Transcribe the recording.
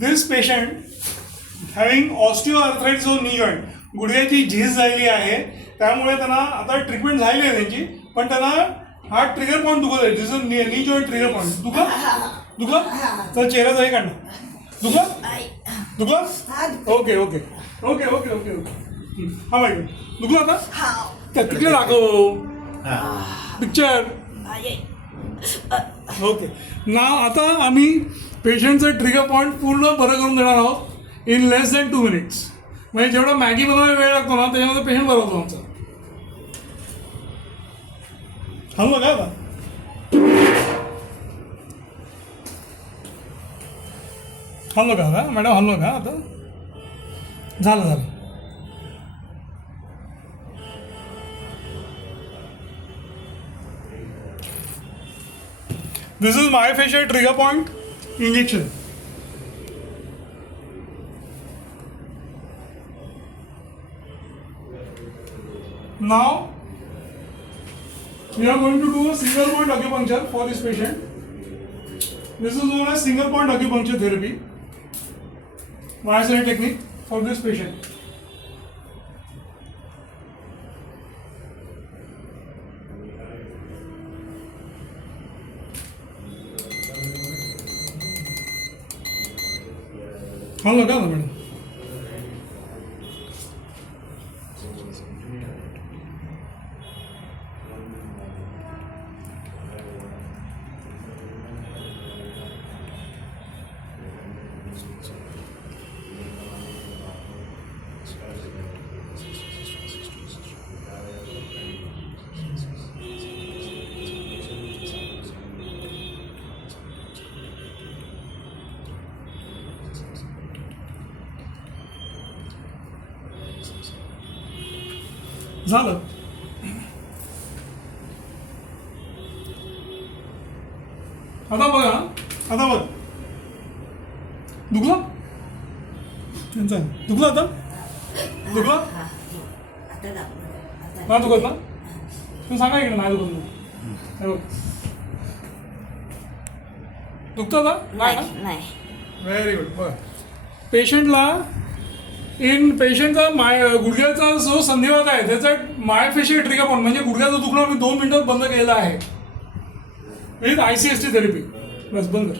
This patient having osteoarthritis of knee joint, गुडघ्याची झीज झालेली आहे, त्यामुळे त्यांना आता ट्रीटमेंट झालेली आहे त्यांची, पण त्यांना हा ट्रिगर पॉईंट दुखत आहे. दिस नी जॉईंट ट्रिगर पॉईंट. दुखलं तर चेहऱ्याचं हे काढणं. दुखलं okay okay okay okay okay okay हा माहिती दुखलं आता त्या तिकडे दाखव पिक्चर. ओके ना आता आम्ही पेशंटचं ट्रिगर पॉईंट पूर्ण बरं करून देणार आहोत इन लेस दॅन 2 minutes. म्हणजे जेवढा मॅगी बनवायला वेळ लागतो ना त्याच्यामध्ये पेशंट बरं होतो आमचा. हलवा का आता हलवा का आता मॅडम हलवा का आता झालं झालं. This is myofascial trigger point injection. Now we are going to do a single point acupuncture for this patient. This is known as single point acupuncture therapy. Myofascial technique for this patient. हाँ लगा था madam. झालं. आता बघा आता बघ दुखलं त्यांचा दुखलं आता दुखलं ना दुखत ना तू सांगा इकडे नाही दुखत दुखतं आता नाही. Very good. बघा पेशंटला पेशंटचा गुडघ्याचा जो संधिवात आहे त्याचा मायोफेशियल ट्रिगर पॉईंट म्हणजे गुडघ्याचं दुखणं आम्ही 2 मिनिटात बंद केलेलं आहे विथ ICST थेरपी. बस बंद कर.